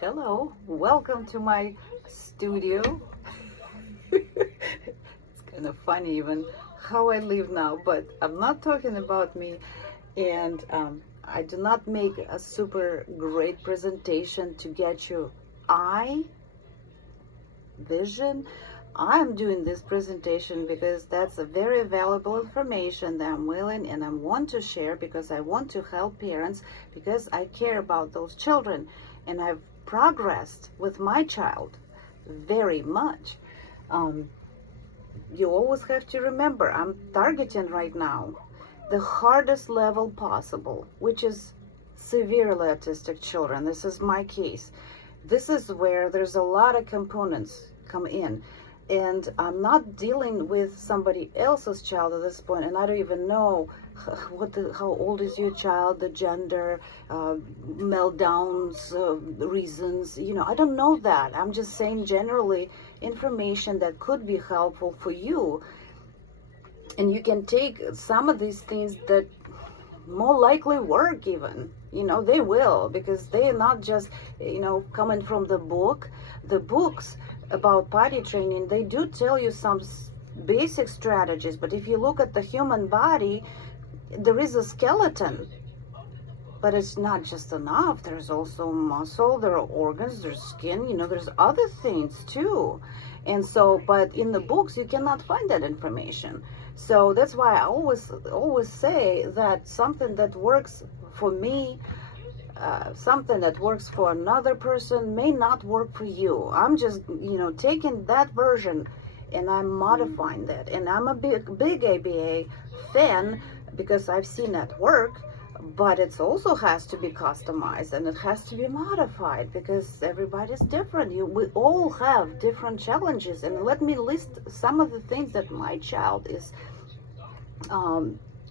Hello, welcome to my studio. It's kind of funny even how I live now, but I'm not talking about me, and I do not make a super great presentation to get you eye vision. I'm doing this presentation because that's a very valuable information that I'm willing and I want to share because I want to help parents because I care about those children and I've progressed with my child very much. Um, you always have to remember I'm targeting right now the hardest level possible, which is severely autistic children. This is my case. This is where there's a lot of components come in. And I'm not dealing with somebody else's child at this point, and I don't even know how old is your child, the gender, meltdowns, reasons. I don't know that. I'm just saying generally information that could be helpful for you. And you can take some of these things that more likely work even. They will, because they're not just, coming from the book. The books about potty training, they do tell you some basic strategies, but if you look at the human body, there is a skeleton, but it's not just enough. There's also muscle, there are organs, there's skin, there's other things too. And so, but in the books, you cannot find that information. So that's why I always say that something that works for me, something that works for another person may not work for you. I'm just, taking that version and I'm modifying that. And I'm a big ABA fan because I've seen that work, but it also has to be customized and it has to be modified because everybody's different. We all have different challenges. And let me list some of the things that my child is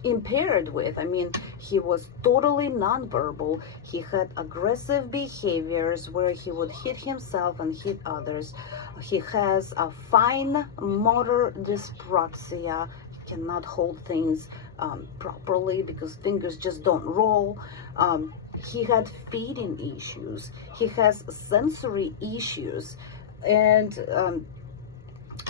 impaired with. I mean, he was totally nonverbal. He had aggressive behaviors where he would hit himself and hit others. He has a fine motor dyspraxia. He cannot hold things properly because fingers just don't roll. He had feeding issues. He has sensory issues. And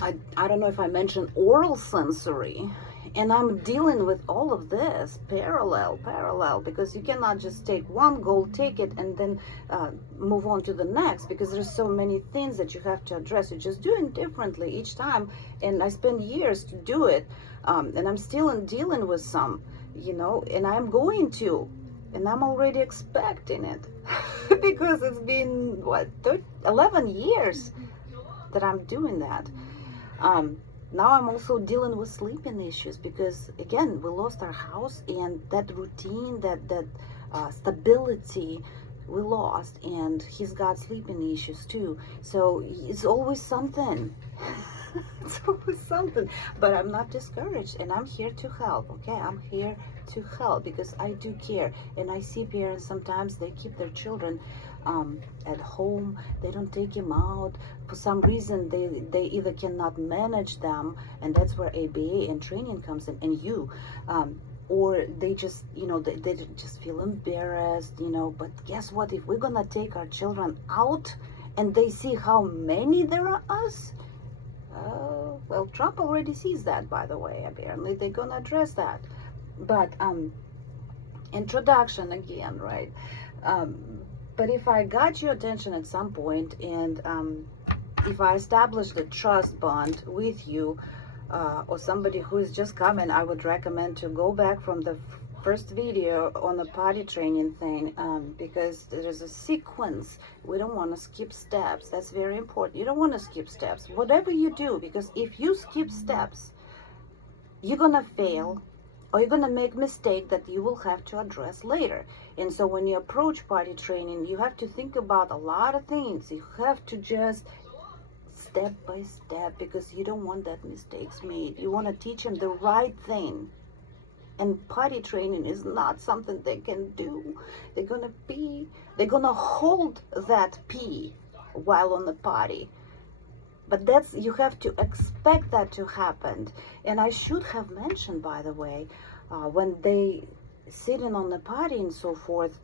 I don't know if I mentioned oral sensory. And I'm dealing with all of this parallel, because you cannot just take one goal, take it, and then move on to the next, because there's so many things that you have to address. You're just doing differently each time, and I spent years to do it, and I'm still dealing with some, and I'm going to, and I'm already expecting it, because it's been, 11 years that I'm doing that. Now I'm also dealing with sleeping issues because, again, we lost our house and that routine, that stability we lost, and he's got sleeping issues too. So it's always something. It's always something. But I'm not discouraged and I'm here to help, okay? I'm here to help because I do care. And I see parents sometimes they keep their children at home. They don't take him out. For some reason, they either cannot manage them, and that's where ABA and training comes in, and or they just, they just feel embarrassed, but guess what? If we're gonna take our children out and they see how many there are us, well, Trump already sees that, by the way. Apparently, they're gonna address that. But introduction again, right? But if I got your attention at some point, and if I established a trust bond with you, or somebody who is just coming, I would recommend to go back from the first video on the potty training thing, because there's a sequence. We don't want to skip steps. That's very important. You don't want to skip steps, whatever you do, because if you skip steps, you're gonna fail, or you're gonna make mistake that you will have to address later. And so when you approach potty training, you have to think about a lot of things. You have to just step by step, because you don't want that mistakes made. You want to teach them the right thing. And potty training is not something they can do. They're gonna hold that pee while on the potty. But you have to expect that to happen. And I should have mentioned, by the way, when they sitting on the potty and so forth,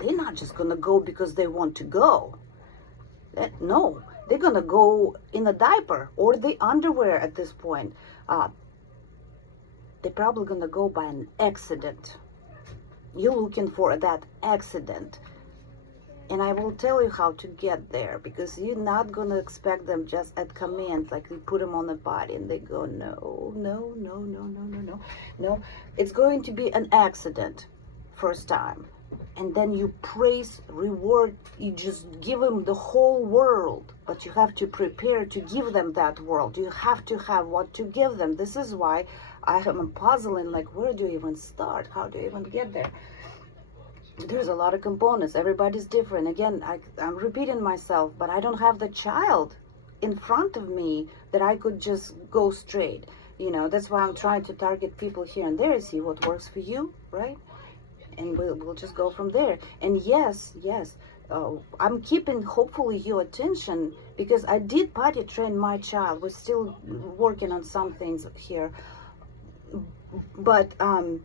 they're not just gonna go because they want to go. No, they're gonna go in a diaper or the underwear at this point. They're probably gonna go by an accident. You're looking for that accident. And I will tell you how to get there, because you're not gonna expect them just at command, like you put them on the potty and they go, no, no, no, no, no, no, no. No, it's going to be an accident first time. And then you praise, reward, you just give them the whole world. But you have to prepare to give them that world. You have to have what to give them. This is why I am puzzling, like, where do you even start? How do you even get there? There's a lot of components. Everybody's different. Again, I'm repeating myself, but I don't have the child in front of me that I could just go straight. You know, that's why I'm trying to target people here and there, see what works for you, right? And we'll just go from there. And yes, I'm keeping hopefully your attention, because I did potty train my child. We're still working on some things here, but I'm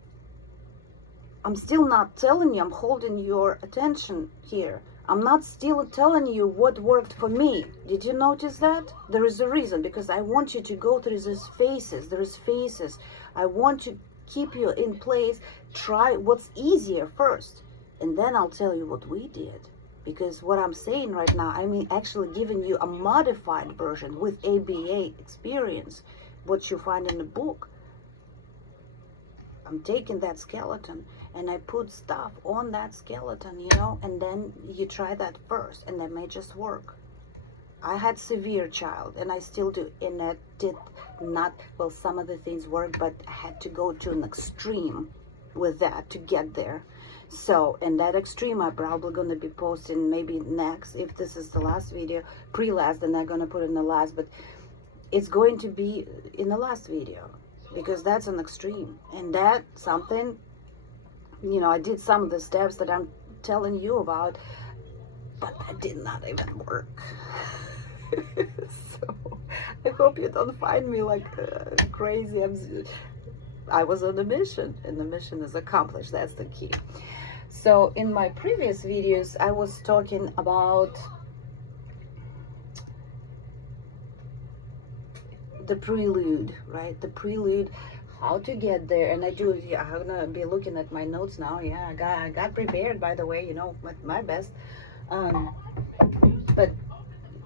still not telling you. I'm holding your attention here. I'm not still telling you what worked for me. Did you notice that? There is a reason, because I want you to go through these phases. There is phases. I want to keep you in place. Try what's easier first, and then I'll tell you what we did. Because what I'm saying right now, I mean actually giving you a modified version with ABA experience, what you find in the book. I'm taking that skeleton and I put stuff on that skeleton, you know, and then you try that first, and that may just work. I had severe child, and I still do, and that did not, well, some of the things worked, but I had to go to an extreme with that to get there. So, and that extreme I'm probably going to be posting maybe next, if this is the last video, pre-last, then I'm going to put it in the last, but it's going to be in the last video, because that's an extreme, and that's something, you know, I did some of the steps that I'm telling you about, but that did not even work. So I hope you don't find me like crazy. I was on a mission, and the mission is accomplished. That's the key. So in my previous videos, I was talking about the prelude, right? The prelude, how to get there. And I'm gonna be looking at my notes now. Yeah, I got prepared, by the way, you know, my best. But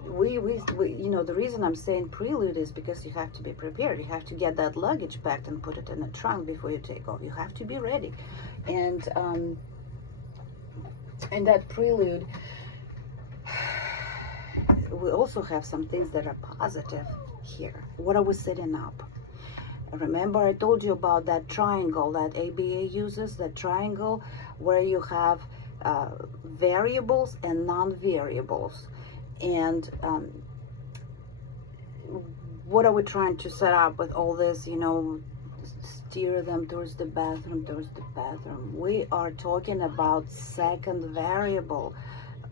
we you know, the reason I'm saying prelude is because you have to be prepared. You have to get that luggage packed and put it in the trunk before you take off. You have to be ready. And that prelude, we also have some things that are positive here. What are we setting up? Remember I told you about that triangle that ABA uses, that triangle where you have variables and non-variables. And what are we trying to set up with all this, you know, steer them towards the bathroom, We are talking about second variable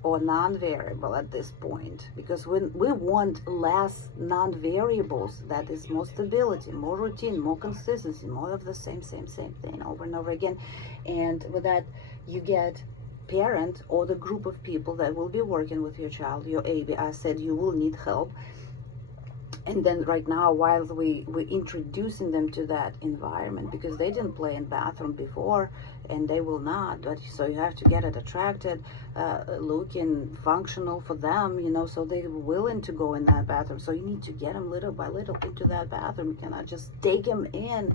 or non-variable at this point, because when we want less non-variables, that is more stability, more routine, more consistency, more of the same thing over and over again. And with that, you get parent or the group of people that will be working with your child, your AB. I said you will need help. And then right now, while we're introducing them to that environment, because they didn't play in bathroom before, and they will not, but so you have to get it attracted, looking functional for them, you know, so they're willing to go in that bathroom. So you need to get them little by little into that bathroom. You cannot just take them in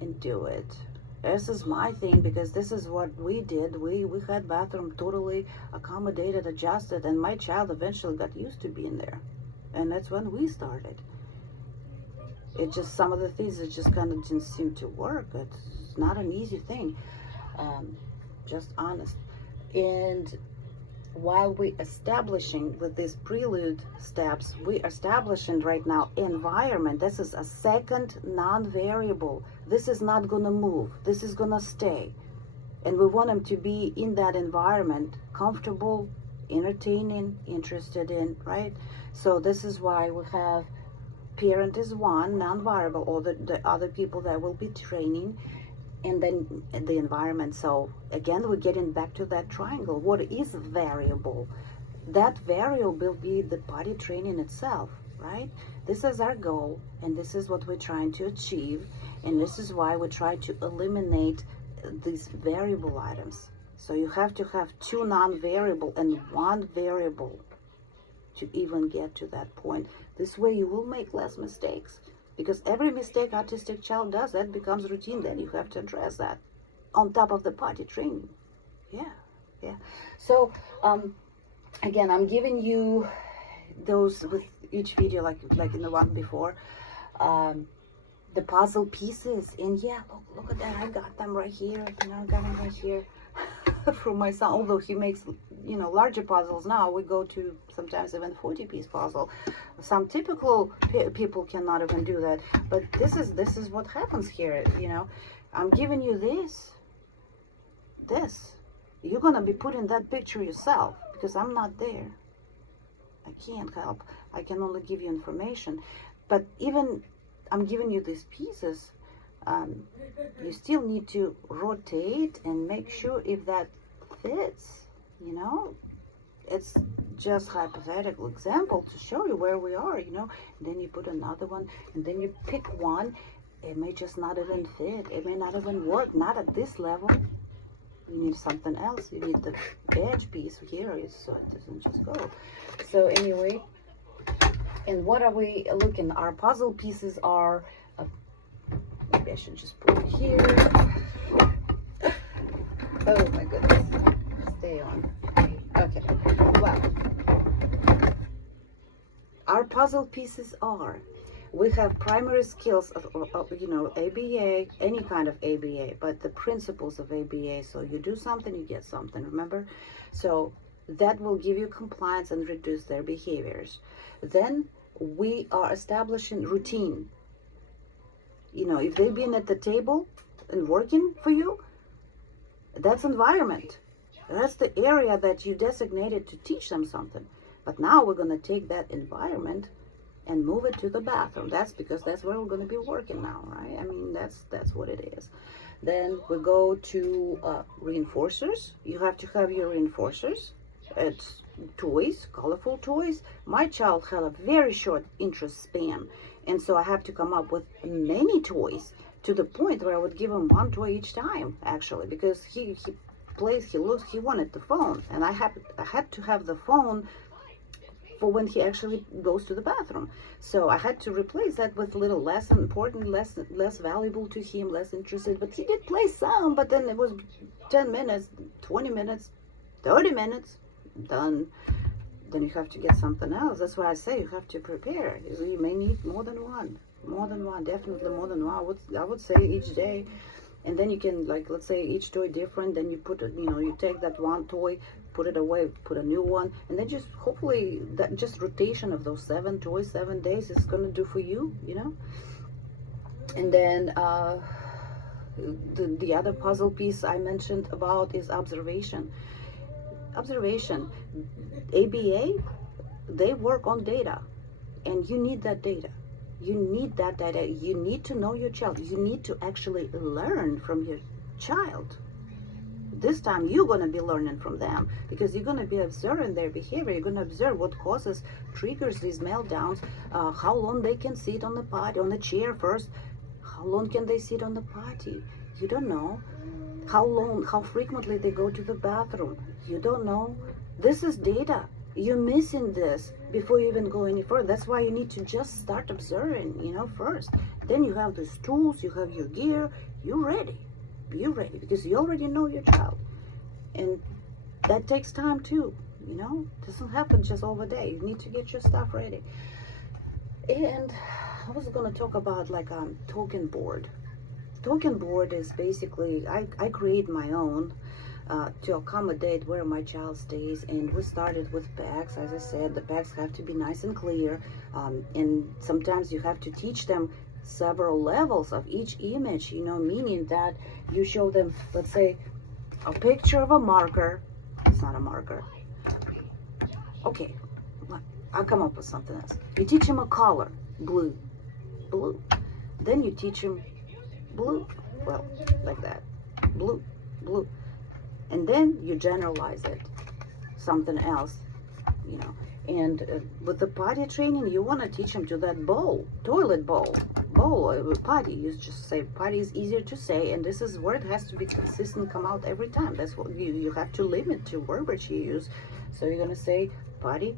and do it. This is my thing, because this is what we did. We had bathroom totally accommodated, adjusted, and my child eventually got used to being there. And that's when we started. It just, some of the things, it just kind of didn't seem to work. It's not an easy thing, just honest. And while we establishing with these prelude steps, we establishing right now environment. This is a second non-variable. This is not gonna move. This is gonna stay. And we want them to be in that environment, comfortable, entertaining, interested in, right? So this is why we have parent is one non-variable, or the other people that will be training, and then the environment. So again, we're getting back to that triangle. What is variable? That variable will be the potty training itself, right? This is our goal, and this is what we're trying to achieve, and this is why we try to eliminate these variable items. So you have to have 2 non-variable and 1 variable to even get to that point. This way you will make less mistakes, because every mistake autistic child does, that becomes routine. Then you have to address that on top of the potty training. Yeah. So again, I'm giving you those with each video, like in the one before, the puzzle pieces. And yeah, look at that, I got them right here. I got them right here from my son. Although he makes larger puzzles now, we go to sometimes even 40-piece puzzle. Some typical people cannot even do that, but this is what happens here. I'm giving you this. You're gonna be putting that picture yourself, because I'm not there. I can't help. I can only give you information. But even I'm giving you these pieces, you still need to rotate and make sure if that fits. It's just hypothetical example to show you where we are. And then you put another one, and then you pick one. It may just not even fit. It may not even work. Not at this level. You need something else. You need the edge piece here, so it doesn't just go. So anyway, and what are we looking? Our puzzle pieces are, maybe I should just put it here. Oh my goodness. Stay on. Okay. Well, our puzzle pieces are, we have primary skills of ABA, any kind of ABA, but the principles of ABA. So you do something, you get something, remember? So that will give you compliance and reduce their behaviors. Then we are establishing routine. If they've been at the table and working for you, that's environment. That's the area that you designated to teach them something. But now we're going to take that environment and move it to the bathroom. That's because that's where we're going to be working now, right? I mean, that's what it is. Then we go to reinforcers. You have to have your reinforcers. It's toys, colorful toys. My child had a very short interest span, and so I have to come up with many toys, to the point where I would give him 1 toy each time, actually, because he plays, he looks, he wanted the phone, and I had to have the phone for when he actually goes to the bathroom. So I had to replace that with a little less important, less valuable to him, less interested. But he did play some, but then it was 10 minutes, 20 minutes, 30 minutes, done. Then you have to get something else. That's why I say you have to prepare. You may need more than one, definitely more than one. I would say each day. And then you can, like, let's say each toy different, then you put it, you take that one toy, put it away, put a new one, and then just hopefully that just rotation of those 7 toys, 7 days is going to do for you, And then the other puzzle piece I mentioned about is observation. ABA, they work on data, and you need that data. You need that data. You need to know your child. You need to actually learn from your child. This time you're going to be learning from them, because you're going to be observing their behavior. You're going to observe what triggers these meltdowns, how long they can sit on the potty, on the chair first. How long can they sit on the potty? You don't know. How frequently they go to the bathroom. You don't know. This is data. You're missing this before you even go any further. That's why you need to just start observing, first. Then you have these tools, you have your gear, you're ready. You're ready because you already know your child. And that takes time too, It doesn't happen just over day. You need to get your stuff ready. And I was going to talk about like a token board. Token board is basically, I create my own to accommodate where my child stays, and we started with bags. As I said, the bags have to be nice and clear, and sometimes you have to teach them several levels of each image, meaning that you show them, let's say, a picture of a marker. It's not a marker. Okay, I'll come up with something else. You teach him a color, blue. Then you teach him blue. well, like that, blue, blue. And then you generalize it, something else, you know. And with the potty training, you want to teach them to that bowl, toilet bowl, potty. You just say potty is easier to say, and this is where it has to be consistent, come out every time. That's what you have to limit to verbiage you use. So you're gonna say potty,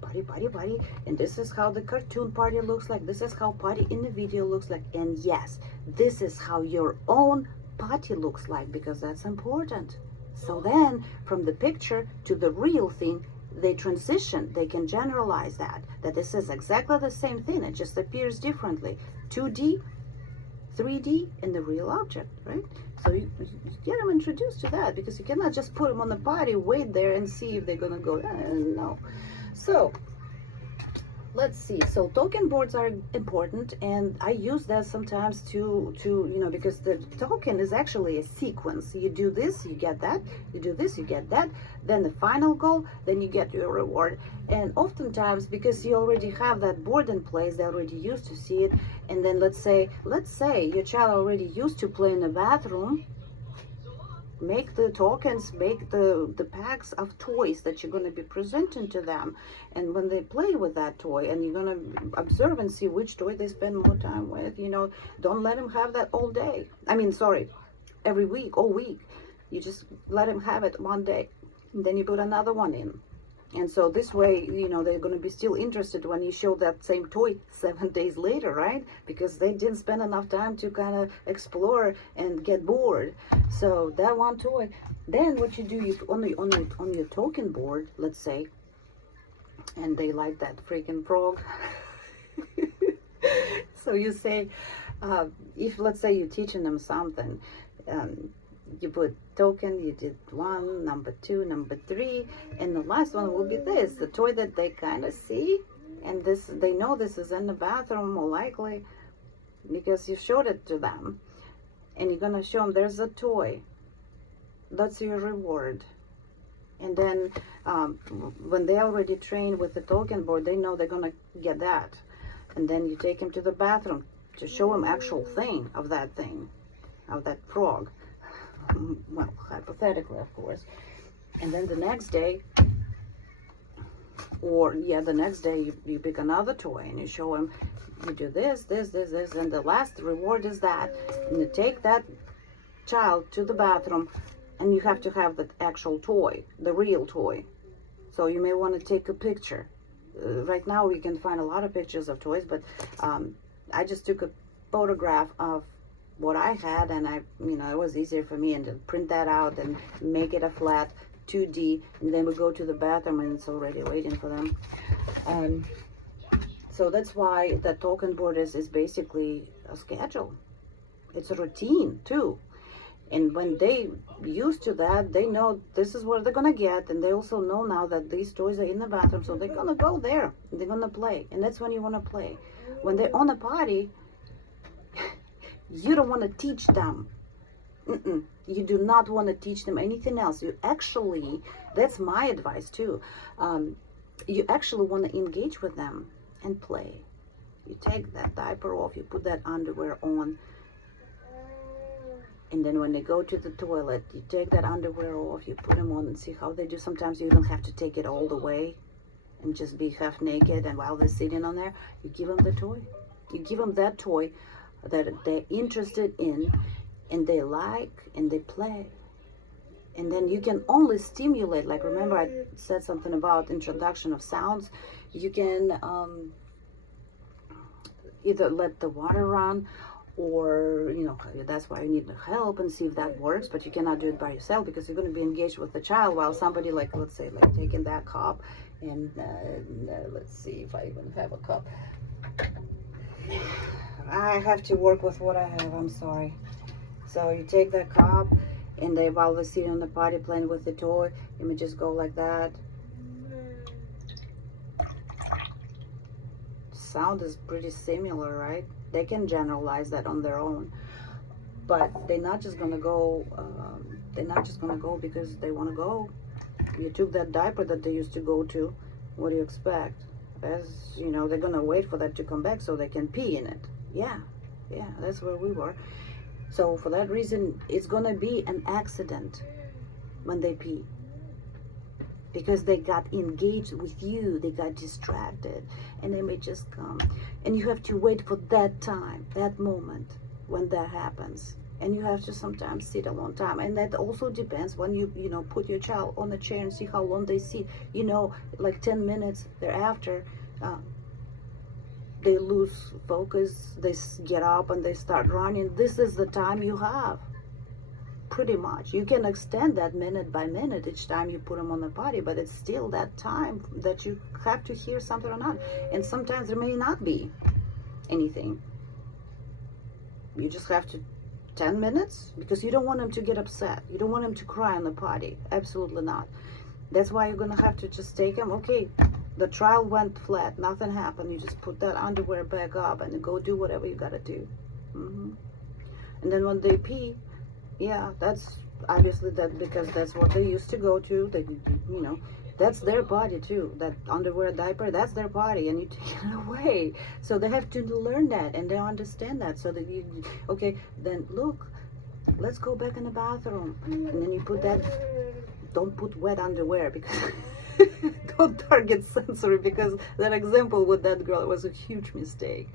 potty, potty, potty, and this is how the cartoon potty looks like. This is how potty in the video looks like, and yes, this is how your own potty looks like, because that's important. So then, from the picture to the real thing, they transition. They can generalize that this is exactly the same thing. It just appears differently. 2D, 3D, and the real object, right? So you get them introduced to that, because you cannot just put them on the potty, wait there and see if they're gonna go. No. So let's see. So token boards are important, and I use that sometimes to you know, because the token is actually a sequence. You do this, you get that. You do this, you get that. Then the final goal, then you get your reward. And oftentimes, because you already have that board in place, they're already used to see it. And then let's say your child already used to play in the bathroom. Make the tokens, make the packs of toys that you're going to be presenting to them. And when they play with that toy, and you're going to observe and see which toy they spend more time with, you know, don't let them have that all day. I mean, sorry, every week, all week. You just let them have it one day, and then you put another one in. And so this way, you know, they're going to be still interested when you show that same toy 7 days later, right? Because they didn't spend enough time to kind of explore and get bored. So that one toy. Then what you do, you on your token board, let's say, and they like that freaking frog. So you say, if let's say you're teaching them something, you put token, you did 1, number 2, number 3, and the last one will be this, the toy that they kind of see, and this, they know this is in the bathroom more likely because you showed it to them, and you're gonna show them there's a toy. That's your reward. And then when they already trained with the token board, they know they're gonna get that, and then you take them to the bathroom to show them actual thing, of that frog. Well, hypothetically, of course. And then the next day, the next day you pick another toy and you show them, you do this, this, this, this, and the last reward is that. And you take that child to the bathroom, and you have to have the actual toy, the real toy. So you may want to take a picture. Right now we can find a lot of pictures of toys, but I just took a photograph of what I had, and it was easier for me, and to print that out and make it a flat 2D, and then we go to the bathroom and it's already waiting for them. So that's why the token board is basically a schedule. It's a routine too. And when they used to that, they know this is what they're gonna get, and they also know now that these toys are in the bathroom, so they're gonna go there, they're gonna play, and that's when you want to play. When they're on a potty, you don't want to teach them. You do not want to teach them anything else. You actually, that's my advice too. You actually want to engage with them and play. You take that diaper off, you put that underwear on, and then when they go to the toilet, you take that underwear off, you put them on and see how they do. Sometimes you don't have to take it all the way and just be half naked, and while they're sitting on there, you give them the toy. You give them that toy that they're interested in, and they like, and they play. And then you can only stimulate, like remember I said something about introduction of sounds. You can either let the water run, or that's why you need help and see if that works, but you cannot do it by yourself, because you're going to be engaged with the child while somebody, like let's say, like taking that cup, and let's see if I even have a cup. I have to work with what I have, I'm sorry. So you take that cup, and they, while they're sitting on the potty playing with the toy, you may just go like that. Sound is pretty similar, right? They can generalize that on their own, but they're not just gonna go. They're not just gonna go because they want to go. You took that diaper that they used to go to. What do you expect? As you know, they're gonna wait for that to come back so they can pee in it. Yeah, that's where we were. So for that reason, it's gonna be an accident when they pee, because they got engaged with you, they got distracted, and they may just come. And you have to wait for that time, that moment when that happens. And you have to sometimes sit a long time. And that also depends when you put your child on a chair and see how long they sit. Like 10 minutes thereafter, they lose focus, they get up and they start running. This is the time you have. Pretty much. You can extend that minute by minute each time you put them on the potty, but it's still that time that you have to hear something or not. And sometimes there may not be anything. You just have to 10 minutes, because you don't want them to get upset. You don't want them to cry on the potty. Absolutely not. That's why you're gonna have to just take them. Okay, the trial went flat, nothing happened. You just put that underwear back up and go do whatever you gotta do. And then when they pee, yeah, that's obviously that, because that's what they used to go to. They, that's their body too. That underwear, diaper, that's their body, and you take it away. So they have to learn that, and they understand that. So that okay, then look, let's go back in the bathroom, and then you put that. Don't put wet underwear, because don't target sensory, because that example with that girl was a huge mistake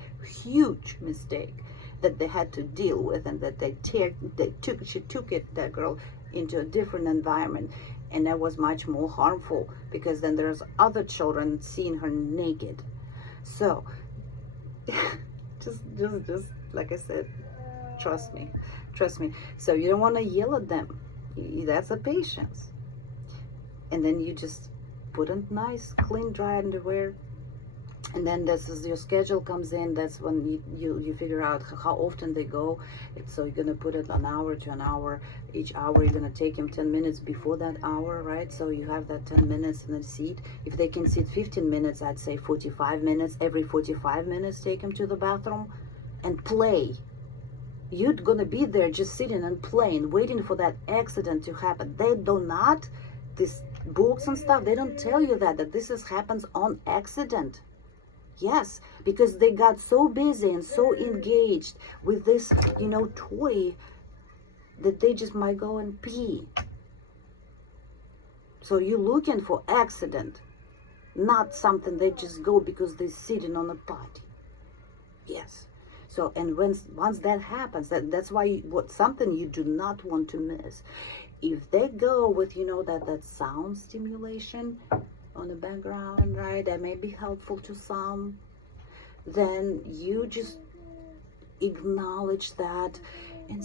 that they had to deal with, and that she took that girl into a different environment, and that was much more harmful, because then there's other children seeing her naked. So just like I said, trust me. So you don't want to yell at them. That's a patience. And then you just put on nice clean dry underwear. And then this is your schedule comes in. That's when you figure out how often they go. So you're gonna put it an hour to an hour. Each hour you're gonna take them 10 minutes before that hour, right? So you have that 10 minutes in the seat. If they can sit 15 minutes, I'd say 45 minutes. Every 45 minutes, take them to the bathroom and play. You're gonna be there just sitting and playing, waiting for that accident to happen. They do not, these books and stuff, they don't tell you that this happens on accident. Yes, because they got so busy and so engaged with this, toy, that they just might go and pee. So you're looking for accident, not something they just go because they're sitting on a potty. Yes. So, and once that happens, that's why something you do not want to miss. If they go with, that sound stimulation on the background, right, that may be helpful to some, then you just acknowledge that, and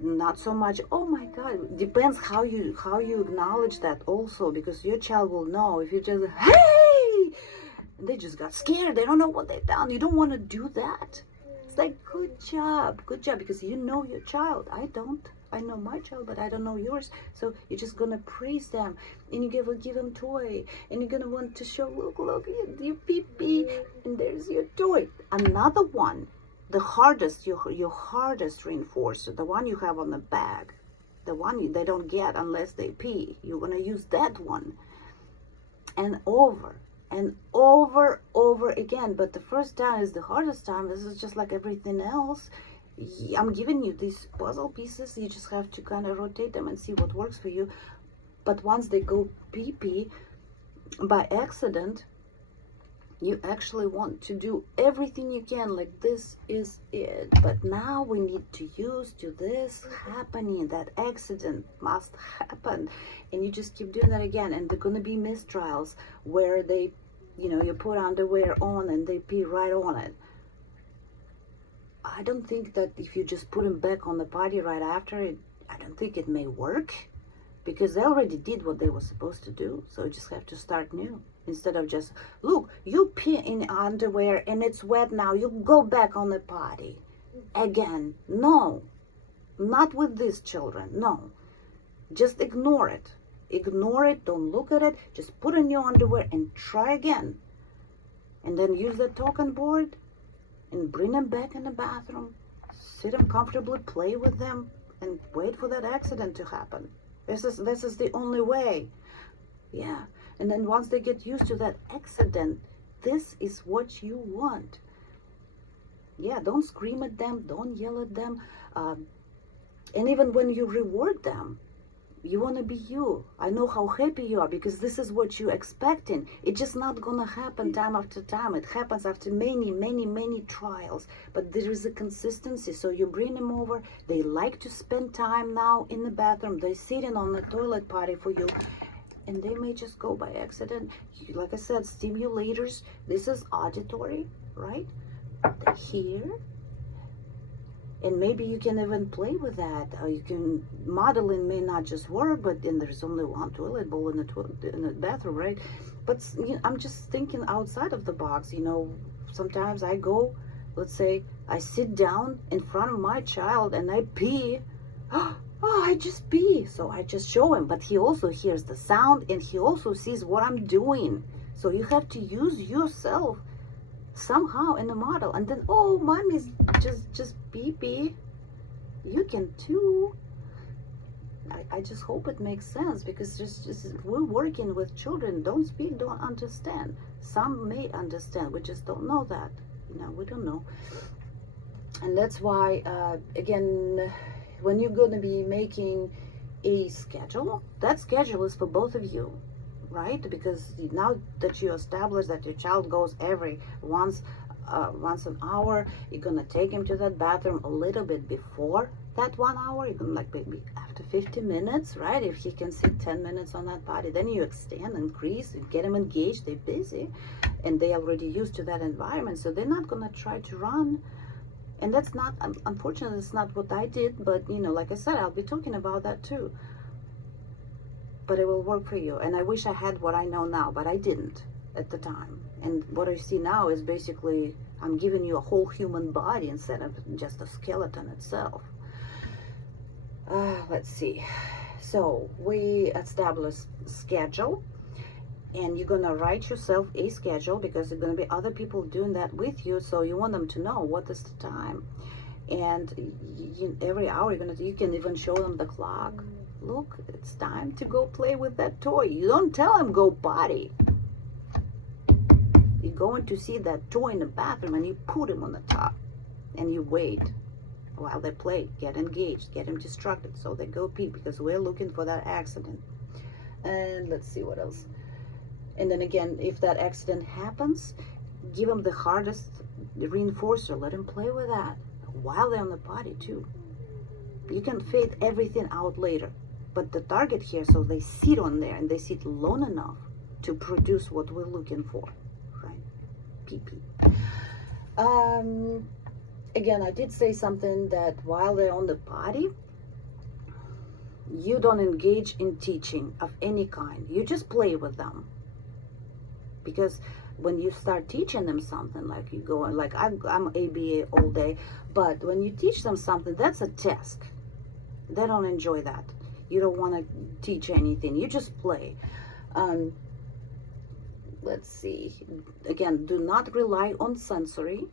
not so much, oh my God, depends how you acknowledge that also, because your child will know. If you just, hey, they just got scared, they don't know what they've done, you don't want to do that. It's like, good job, because you know your child. I know my child, but I don't know yours. So you're just gonna praise them, and you give them toy, and you're gonna want to show, look, you pee, and there's your toy. Another one, the hardest, your hardest reinforcer, the one you have on the bag, the one they don't get unless they pee. You're gonna use that one, and over again. But the first time is the hardest time. This is just like everything else. I'm giving you these puzzle pieces. You just have to kind of rotate them and see what works for you. But once they go pee by accident, you actually want to do everything you can, like this is it. But now we need to use to this happening. That accident must happen, and you just keep doing that again. And there are going to be mistrials where they, you put underwear on and they pee right on it. I don't think that if you just put them back on the potty right after it, I don't think it may work, because they already did what they were supposed to do. So you just have to start new. Instead of just, look, you pee in underwear and it's wet now, you go back on the potty again. No, not with these children. No, just ignore it. Don't look at it. Just put in your underwear and try again. And then use the talking board and bring them back in the bathroom, sit them comfortably, play with them, and wait for that accident to happen. This is the only way. Yeah. And then once they get used to that accident, this is what you want. Yeah, don't scream at them, don't yell at them. And even when you reward them, you want to be you. I know how happy you are because this is what you're expecting. It's just not gonna happen time after time. It happens after many, many, many trials. But there is a consistency. So you bring them over. They like to spend time now in the bathroom. They're sitting on the toilet potty for you. And they may just go by accident. Like I said, stimulators. This is auditory, right? They hear. And maybe you can even play with that. You can, modeling may not just work, but then there's only one toilet bowl in the bathroom, right? But you know, I'm just thinking outside of the box. You know, sometimes I go, let's say, I sit down in front of my child and I pee. Oh, I just pee. So I just show him, but he also hears the sound and he also sees what I'm doing. So you have to use yourself somehow in the model, and then, oh, mommy's just pee. You can too. I just hope it makes sense, because just we're working with children. Don't speak, don't understand. Some may understand, we just don't know that. You know, we don't know. And that's why, again, when you're going to be making a schedule, that schedule is for both of you, right? Because now that you establish that your child goes every once an hour, you're gonna take him to that bathroom a little bit before that 1 hour. You're gonna, like, maybe after 50 minutes, right? If he can sit 10 minutes on that potty, then you extend, increase, and get him engaged. They're busy and they already used to that environment, so they're not gonna try to run. And that's not, unfortunately, it's not what I did, but you know, like I said, I'll be talking about that too. But it will work for you. And I wish I had what I know now, but I didn't at the time. And what I see now is basically I'm giving you a whole human body instead of just a skeleton itself. Let's see. So we established schedule, and you're gonna write yourself a schedule because there's gonna be other people doing that with you. So you want them to know what is the time, and every hour you can even show them the clock. Look, it's time to go play with that toy. You don't tell him go potty. You're going to see that toy in the bathroom and you put him on the top and you wait while they play. Get engaged, get him distracted so they go pee, because we're looking for that accident. And let's see what else. And then again, if that accident happens, give them the hardest reinforcer. Let him play with that while they're on the potty too. You can fade everything out later, but the target here, so they sit on there and they sit long enough to produce what we're looking for, right? Pee-pee. Again, I did say something that while they're on the potty, you don't engage in teaching of any kind. You just play with them. Because when you start teaching them something, like you go, like I'm ABA all day, but when you teach them something, that's a task. They don't enjoy that. You don't want to teach anything. You just play. Let's see. Again, do not rely on sensory.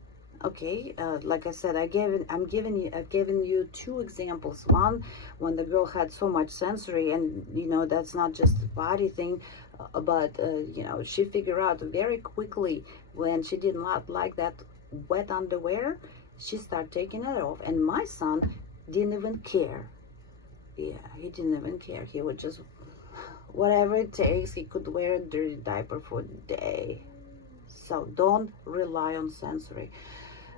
Okay, like I said, I've given you two examples. One, when the girl had so much sensory, and you know that's not just a body thing, but you know, she figured out very quickly when she did not like that wet underwear, she started taking it off. And my son didn't even care. Yeah, he didn't even care. He would just, whatever it takes, he could wear a dirty diaper for a day. So don't rely on sensory.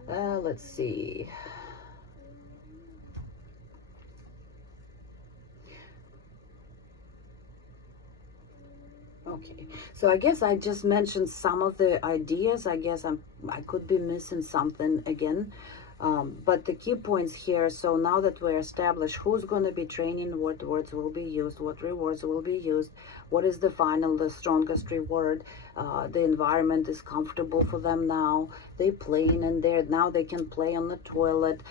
Let's see. Okay, so I guess I just mentioned some of the ideas. I guess I could be missing something again. But the key points here, so now that we're established who's going to be training, what words will be used, what rewards will be used, what is the strongest reward, the environment is comfortable for them now, they playing in there, now they can play on the toilet,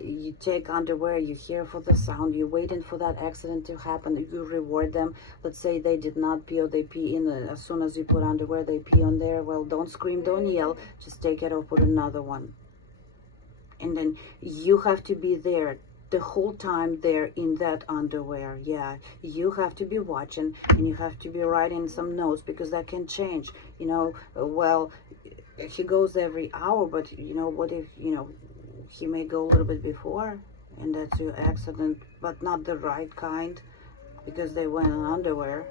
you take underwear, you hear for the sound, you're waiting for that accident to happen, you reward them. Let's say they did not pee, or they pee in as soon as you put underwear, they pee on there. Well, don't scream, don't yell, just take it off, put another one. And then you have to be there the whole time they're in that underwear. Yeah, you have to be watching, and you have to be writing some notes, because that can change. You know, well, he goes every hour, but you know, what if, you know, he may go a little bit before, and that's your accident, but not the right kind, because they went in underwear,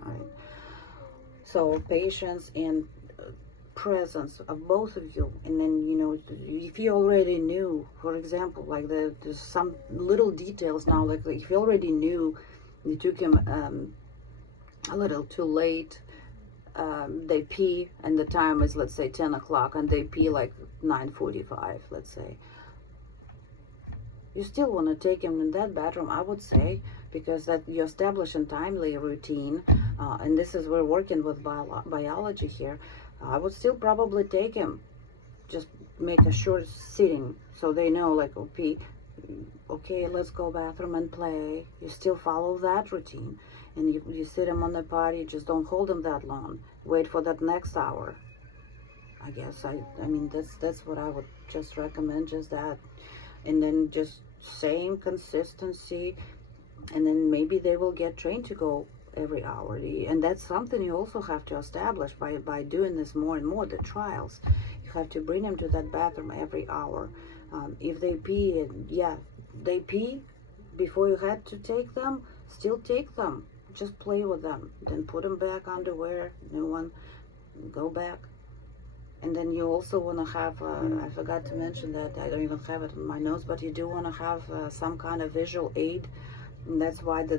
right? So patience and presence of both of you. And then, you know, if you already knew, for example, like there's some little details now, like if you already knew you took him a little too late, they pee and the time is, let's say, 10 o'clock, and they pee like 9:45, let's say, you still want to take him in that bathroom, I would say, because that you establish a timely routine, and this is, we're working with biology here. I would still probably take him, just make a short sitting, so they know, like, okay, let's go bathroom and play. You still follow that routine, and you sit him on the potty, just don't hold him that long. Wait for that next hour. I guess, I mean, that's what I would just recommend, just that. And then just same consistency, and then maybe they will get trained to go every hour. And that's something you also have to establish by doing this more and more, the trials. You have to bring them to that bathroom every hour. If they pee, yeah, they pee before you had to take them, still take them. Just play with them. Then put them back underwear, new one, go back. And then you also want to have, I forgot to mention that, I don't even have it in my notes, but you do want to have some kind of visual aid. And that's why the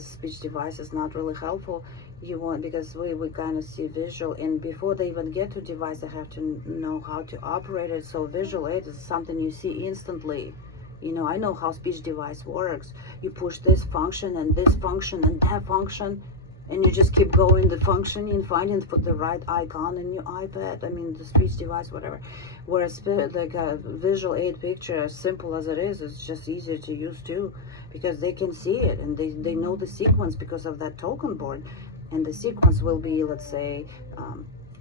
speech device is not really helpful. You want, because we kind of see visual, and before they even get to device, they have to know how to operate it. So visual aid is something you see instantly. You know, I know how speech device works. You push this function and that function, and you just keep going the functioning, finding for the right icon in your iPad, I mean the speech device, whatever. Whereas like a visual aid picture, as simple as it is, it's just easier to use too, because they can see it, and they know the sequence because of that token board. And the sequence will be, let's say,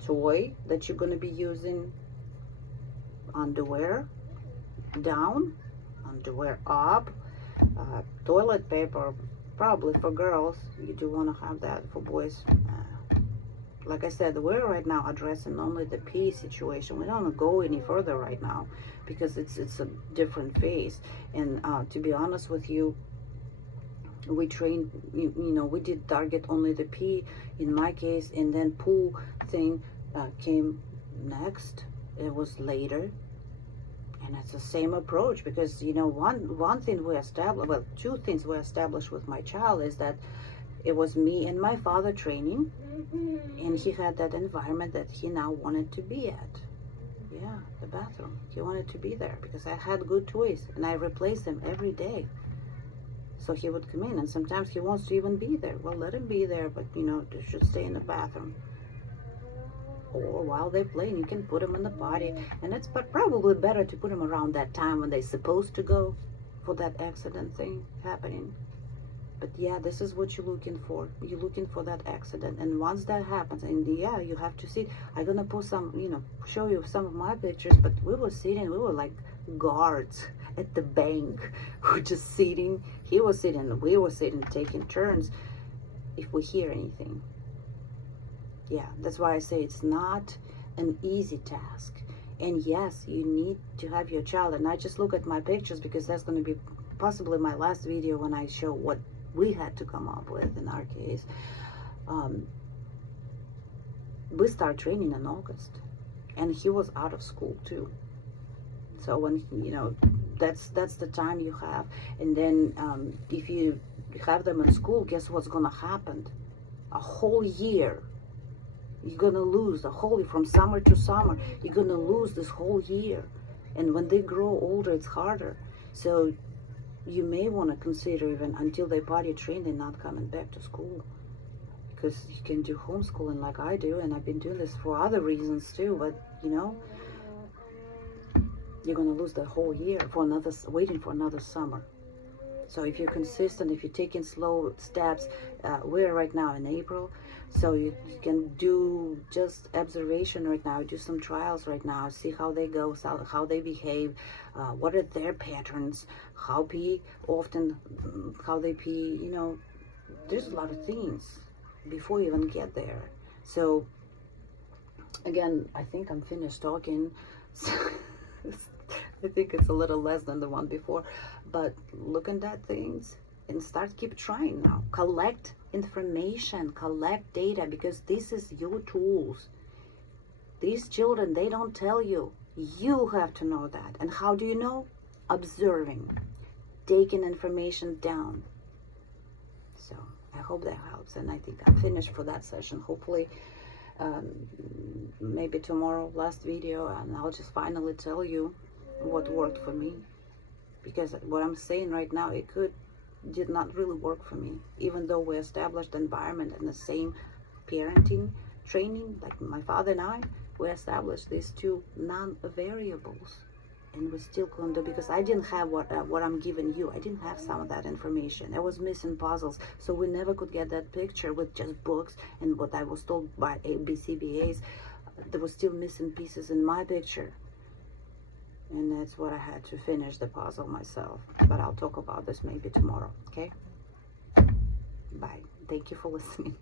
toy that you're going to be using, underwear down, underwear up, toilet paper, probably for girls. You do want to have that. For boys, like I said, we're right now addressing only the pee situation. We don't go any further right now because it's a different phase. And to be honest with you, we trained, you know, we did target only the pee in my case, and then poo thing came next. It was later. And it's the same approach, because, you know, one thing we established, well, two things we established with my child is that it was me and my father training, and he had that environment that he now wanted to be at. Yeah, the bathroom. He wanted to be there because I had good toys, and I replaced them every day. So he would come in, and sometimes he wants to even be there. Well, let him be there, but, you know, they should stay in the bathroom. Or while they're playing, you can put them in the potty, and it's probably better to put them around that time when they're supposed to go, for that accident thing happening. But yeah, this is what you're looking for. You're looking for that accident, and once that happens, and yeah, you have to sit. I'm gonna put some, you know, show you some of my pictures, but we were sitting, we were like guards at the bank. We're just sitting. He was sitting, we were sitting, taking turns if we hear anything. Yeah, that's why I say it's not an easy task. And yes, you need to have your child. And I just look at my pictures because that's going to be possibly my last video when I show what we had to come up with in our case. We start training in August, and he was out of school too. So when, you know, that's the time you have. And then if you have them in school, guess what's going to happen? A whole year. You're going to lose the whole, from summer to summer, you're going to lose this whole year. And when they grow older, it's harder. So you may want to consider, even until they potty train, they're not coming back to school. Because you can do homeschooling like I do, and I've been doing this for other reasons too. But, you know, you're going to lose the whole year for waiting for another summer. So if you're consistent, if you're taking slow steps, we're right now in April, so you can do just observation right now, do some trials right now, see how they go, how they behave, what are their patterns, how pee often, how they pee, you know, there's a lot of things before you even get there. So again, I think I'm finished talking. I think it's a little less than the one before, but looking at things and keep trying now. Collect information, collect data, because this is your tools. These children, they don't tell you. You have to know that. And how do you know? Observing, taking information down. So I hope that helps, and I think I'm finished for that session. Hopefully, maybe tomorrow, last video, and I'll just finally tell you what worked for me, because what I'm saying right now, did not really work for me, even though we established the environment and the same parenting training, like my father and I, we established these two non-variables, and we still couldn't do, because I didn't have what I'm giving you. I didn't have some of that information. I was missing puzzles, so we never could get that picture with just books and what I was told by BCBAs. There was still missing pieces in my picture, and that's what I had to finish the puzzle myself. But I'll talk about this maybe tomorrow. Okay, bye. Thank you for listening.